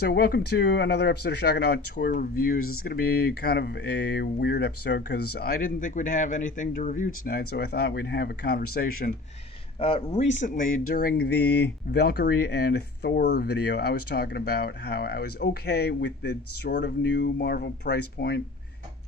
So welcome to another episode of Shotgun Out Toy Reviews. It's going to be kind of a weird episode because I didn't think we'd have anything to review tonight, so I thought we'd have a conversation. Recently, during the Valkyrie and Thor video, I was talking about how I was okay with the sort of new Marvel price point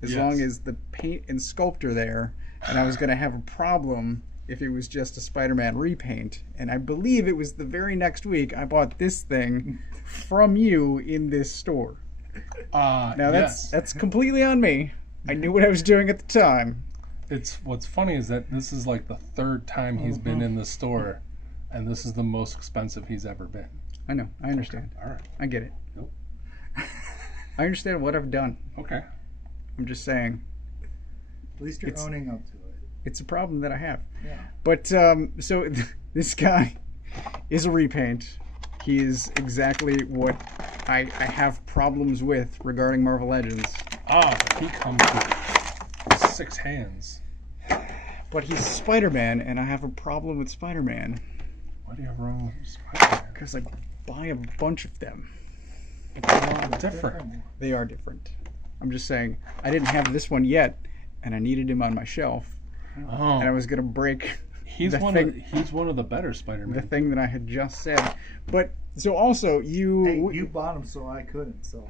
as long as the paint and sculpt are there, and I was going to have a problem if it was just a Spider-Man repaint. And I believe it was the very next week I bought this thing from you in this store. Now that's completely on me. I knew what I was doing at the time. What's funny is that this is like the third time he's been in the store, and this is the most expensive he's ever been. I know. I understand. Okay. All right. I get it. Nope. I understand what I've done. Okay. I'm just saying. At least you're owning up to it. It's a problem that I have. Yeah. But so this guy is a repaint. He is exactly what I have problems with regarding Marvel Legends. He comes with 6 hands. But he's Spider-Man, and I have a problem with Spider-Man. What do you have wrong with Spider-Man? Because I buy a bunch of them. They're all different. They are different. I'm just saying, I didn't have this one yet, and I needed him on my shelf. And I was going to break he's one of the better Spider-Man. The thing that I had just said. But so also you bought them so I couldn't. So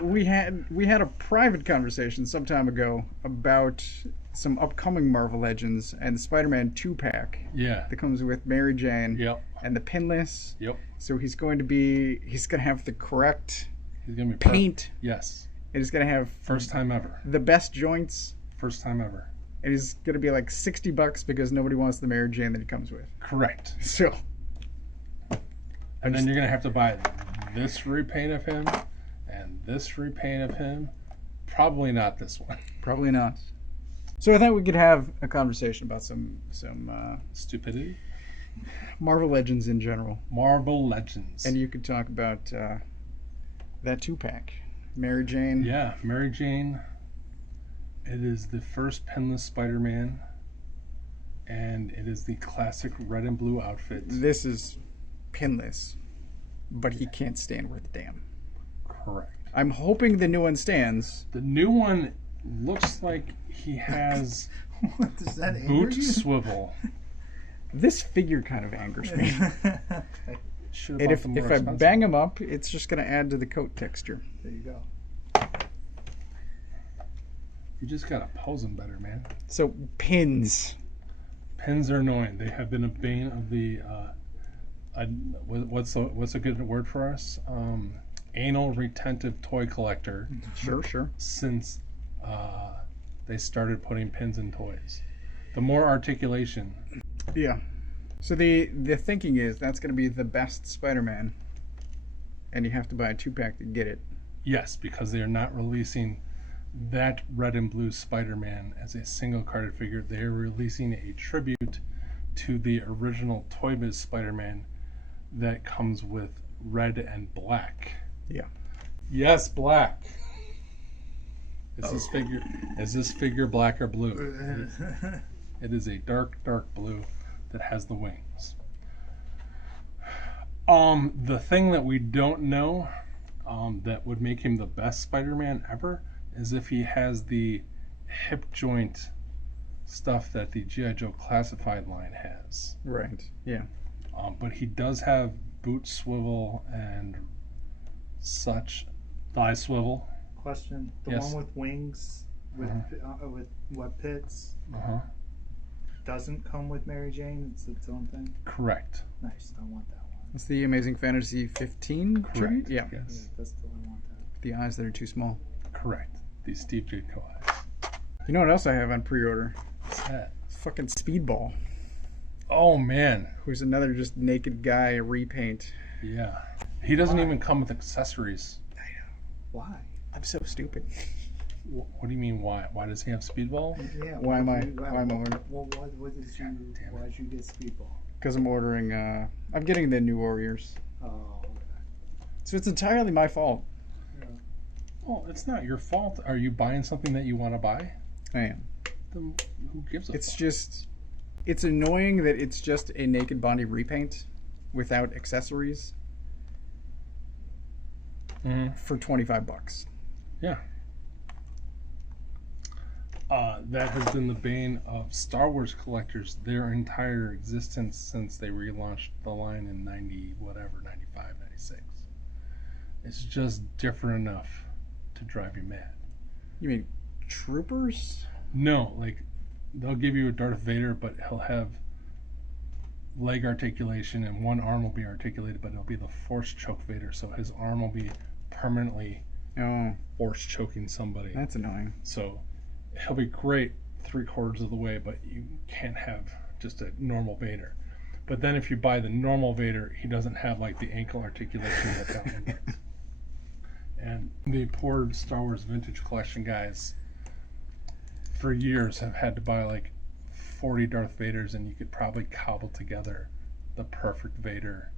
we had a private conversation some time ago about some upcoming Marvel Legends and the Spider-Man 2-pack. Yeah. That comes with Mary Jane. Yep. And the Pinless. Yep. So he's going to have the correct be paint. Yes. And he's going to have first time ever. The best joints. First time ever. And he's going to be like $60 because nobody wants the Mary Jane that he comes with. Correct. So. And then you're going to have to buy this repaint of him and this repaint of him. Probably not this one. Probably not. So I thought we could have a conversation about some stupidity. Marvel Legends in general. Marvel Legends. And you could talk about that 2-pack. Mary Jane. Yeah, Mary Jane. It is the first Pinless Spider-Man, and it is the classic red and blue outfit. This is Pinless, but he can't stand worth a damn. Correct. I'm hoping the new one stands. The new one looks like he has what does that boot swivel. This figure kind of angers me. And if I bang him up, it's just going to add to the coat texture. There you go. You just gotta pose them better, man. So pins. Pins are annoying. They have been a bane of the. What's a good word for us? Anal retentive toy collector. Sure. Since they started putting pins in toys, the more articulation. Yeah. So the thinking is that's going to be the best Spider-Man, and you have to buy a 2-pack to get it. Yes, because they are not releasing that red and blue Spider-Man as a single carded figure. They are releasing a tribute to the original Toy Biz Spider-Man that comes with red and black. Yeah. Yes, black. Is this figure black or blue? It is a dark blue that has the wings. The thing that we don't know that would make him the best Spider-Man ever is if he has the hip joint stuff that the G.I. Joe Classified line has. Right, yeah. But he does have boot swivel and such. Thigh swivel. Question. The Yes. one with wings, with web pits, doesn't come with Mary Jane? It's its own thing? Correct. Nice. I want that one. It's the Amazing Fantasy 15 Correct. tribute? Yeah. Yes. Yeah, that's the one I want that. The eyes that are too small. Correct. The Steve Ditko eyes. You know what else I have on pre-order? What's that? Fucking Speedball. Oh, man. Who's another just naked guy repaint. Yeah. He doesn't even come with accessories. I know. Why? I'm so stupid. What do you mean, why? Why does he have Speedball? Yeah. Why am I Why ordering? Well, what did you? Why did you get Speedball? Because I'm ordering, I'm getting the new Warriors. Oh. Okay. So it's entirely my fault. Yeah. Well, it's not your fault. Are you buying something that you want to buy? I am. Then who gives a It's fuck? just, it's annoying that it's just a naked body repaint without accessories. for $25. Yeah. That has been the bane of Star Wars collectors their entire existence since they relaunched the line in 95, 96. It's just different enough to drive you mad. You mean troopers? No, like they'll give you a Darth Vader, but he'll have leg articulation and one arm will be articulated, but it'll be the Force choke Vader, so his arm will be permanently Force choking somebody. That's annoying. So he'll be great 3/4 of the way, but you can't have just a normal Vader. But then if you buy the normal Vader, he doesn't have like the ankle articulation that that one does. And the poor Star Wars vintage collection guys for years have had to buy like 40 Darth Vaders, and you could probably cobble together the perfect Vader,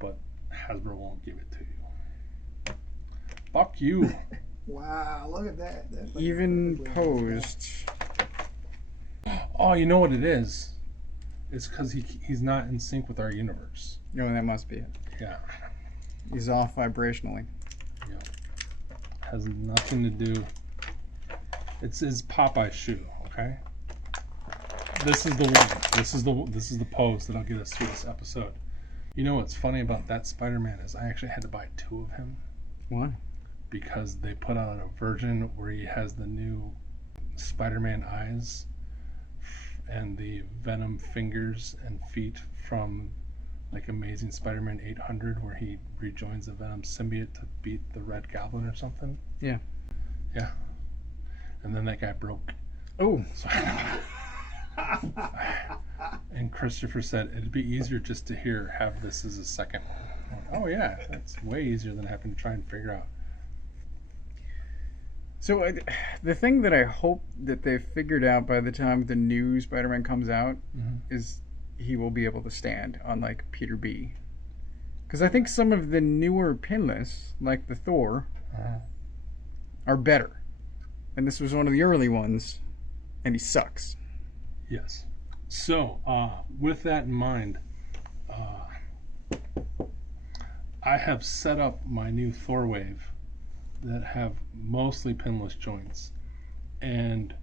but Hasbro won't give it to you. Fuck you. Wow, look at that. That's like Even perfectly posed. Oh, you know what it is? It's because he's not in sync with our universe. No, that must be it. Yeah. He's off vibrationally. Yeah. Has nothing to do. It's his Popeye shoe, okay? This is the one. This is the pose that'll get us through this episode. You know what's funny about that Spider-Man is I actually had to buy 2 of him. Why? Because they put out a version where he has the new Spider-Man eyes and the Venom fingers and feet from like Amazing Spider-Man 800, where he rejoins the Venom symbiote to beat the Red Goblin or something. Yeah. Yeah. And then that guy broke. Oh. So and Christopher said it'd be easier just to have this as a second one. Oh yeah, that's way easier than having to try and figure out. So the thing that I hope that they've figured out by the time the new Spider-Man comes out is he will be able to stand on like Peter B. Because I think some of the newer Pinless, like the Thor, are better. And this was one of the early ones, and he sucks. Yes. So, with that in mind, I have set up my new Thor wave that have mostly pinless joints, and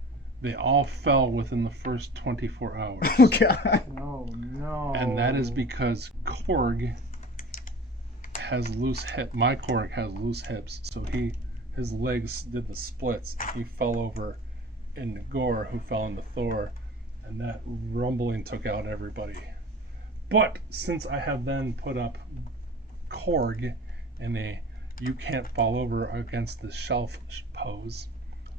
they all fell within the first 24 hours. Oh, God. Oh, no. And that is because Korg has loose hip. My Korg has loose hips, so his legs did the splits. He fell over into Gore, who fell into Thor, and that rumbling took out everybody. But since I have then put up Korg in a you can't fall over against the shelf pose,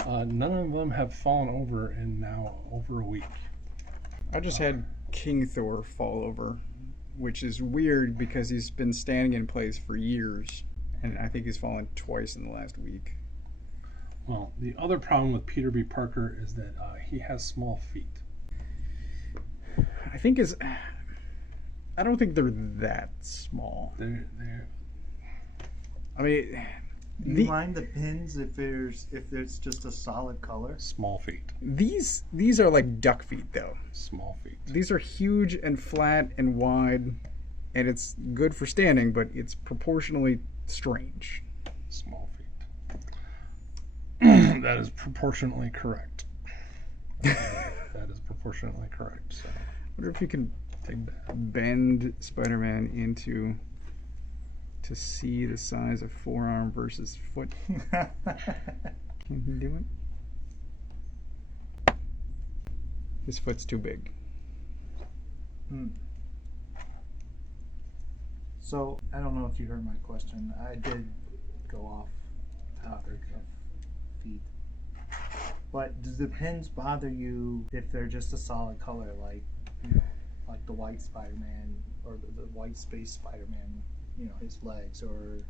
none of them have fallen over in now over a week. I just had King Thor fall over, which is weird because he's been standing in place for years, and I think he's fallen twice in the last week. Well, the other problem with Peter B. Parker is that he has small feet. I don't think they're that small. They're I mean, Do you mind the pins if it's just a solid color? small feet. these are like duck feet, though. Small feet. These are huge and flat and wide, and it's good for standing, but it's proportionally strange. Small feet. That is proportionately correct. That is proportionately correct. So I wonder if you can take that. bend Spider-Man to see the size of forearm versus foot. Can he do it? His foot's too big. So, I don't know if you heard my question. I did go off topic of feet. But does the pins bother you if they're just a solid color, like, like the white Spider-Man or the white space Spider-Man, his legs, or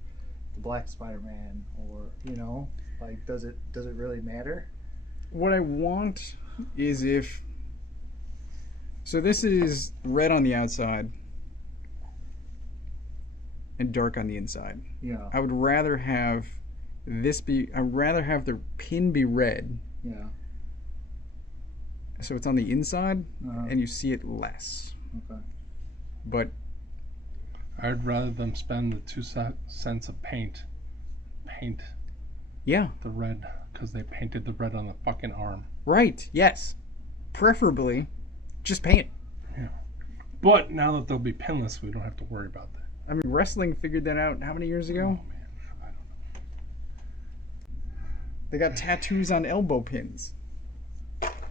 the black Spider-Man, or, like, does it really matter? What I want is so this is red on the outside and dark on the inside. Yeah. I would rather have I'd rather have the pin be red. Yeah. So it's on the inside and you see it less. Okay. But I'd rather them spend the 2 cents of paint paint Yeah. the red because they painted the red on the fucking arm. Right. Yes. Preferably, just paint it. Yeah. But now that they'll be pinless, we don't have to worry about that. I mean, wrestling figured that out how many years Oh ago? man, I don't know. They got tattoos on elbow pins.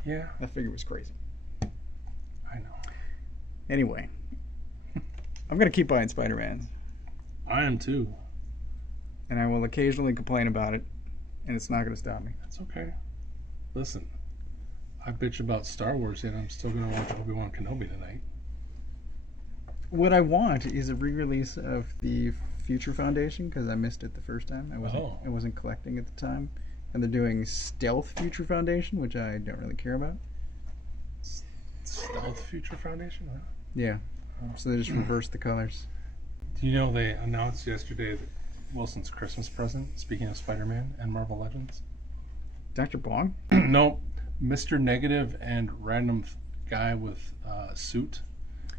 Yeah, That figure was crazy. I know. Anyway, I'm going to keep buying Spider-Man, I am too. and I will occasionally complain about it, and it's not going to stop me. That's okay. Listen, I bitch about Star Wars, yet I'm still gonna watch Obi-Wan Kenobi tonight. What I want is a re-release of the Future Foundation, because I missed it the first time. I wasn't collecting at the time. And they're doing Stealth Future Foundation, which I don't really care about. Stealth Future Foundation, huh? Yeah. So they just reversed the colors. Do you know they announced yesterday that Wilson's Christmas present, speaking of Spider-Man and Marvel Legends? Dr. Bong? No, Mr. Negative and random guy with suit.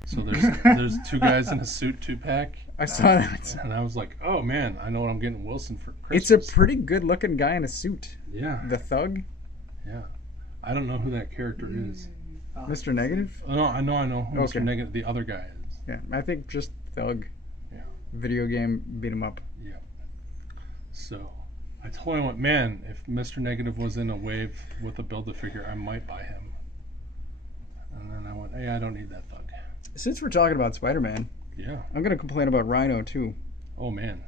So there's two guys in a suit 2-pack. I saw that. And I was like, oh man, I know what I'm getting Wilson for It's Christmas. a pretty good-looking guy in a suit. Yeah, The thug? yeah. I don't know who that character is. Mr. Negative? Oh, no, I know who Okay. Mr. Negative, the other guy is. Yeah, I think just thug. Yeah. Video game, beat him up. Yeah. So I told him, man, if Mr. Negative was in a wave with a Build-A-Figure, I might buy him. And then I went, hey, I don't need that thug. Since we're talking about Spider-Man, Yeah. I'm going to complain about Rhino, too. Oh man,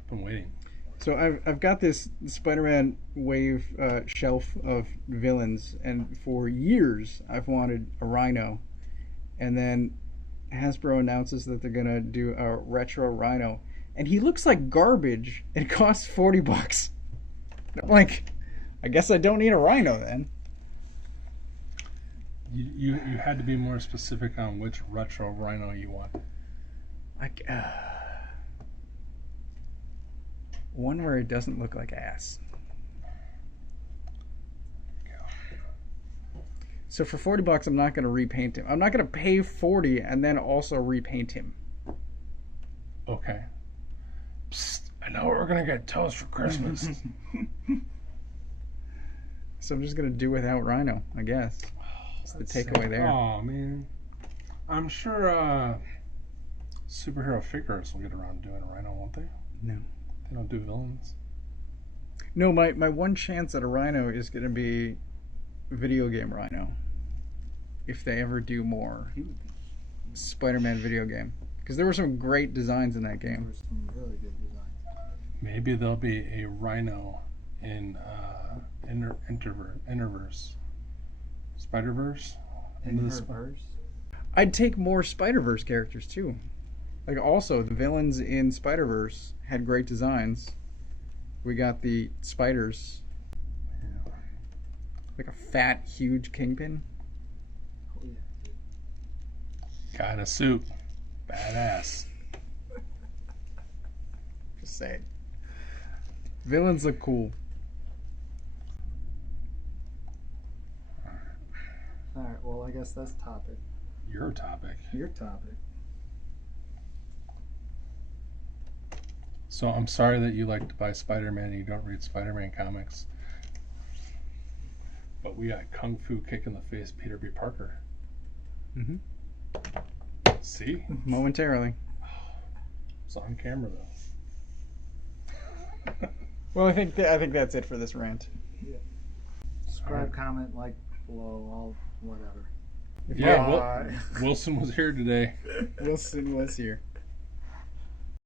I've been waiting. So I've got this Spider-Man wave shelf of villains, and for years I've wanted a Rhino, and then Hasbro announces that they're gonna do a retro Rhino, and he looks like garbage. And it costs $40. I'm like, I guess I don't need a Rhino then. You had to be more specific on which retro Rhino you want. Like one where it doesn't look like ass. So for $40, I'm not going to repaint him. I'm not going to pay $40 and then also repaint him. Okay. Psst, I know we're gonna get toast for Christmas. So I'm just going to do without Rhino, I guess. That's the takeaway there. Oh man, I'm sure superhero figures will get around to doing a Rhino, won't they? No. They don't do villains. No, my one chance at a Rhino is going to be video game Rhino. If they ever do more Spider-Man video game. Because there were some great designs in that There game. were some really good designs. Maybe there'll be a Rhino in Interverse. Spider-Verse? In her Into the verse, I'd take more Spider-Verse characters too. Like also, the villains in Spider-Verse had great designs. We got the spiders. Yeah. Like a fat, huge kingpin. oh yeah. Guy in a suit. Badass. Just saying. Villains look cool. All right. Well, I guess that's topic. Your topic. Your topic. So I'm sorry that you like to buy Spider-Man and you don't read Spider-Man comics. But we got Kung Fu kick in the face Peter B. Parker. Mm-hmm. See? Momentarily. It's on camera though. Well, I think that's it for this rant. Subscribe, Alright. comment, like below, all whatever. Yeah, Bye. Wilson was here today. Wilson was here.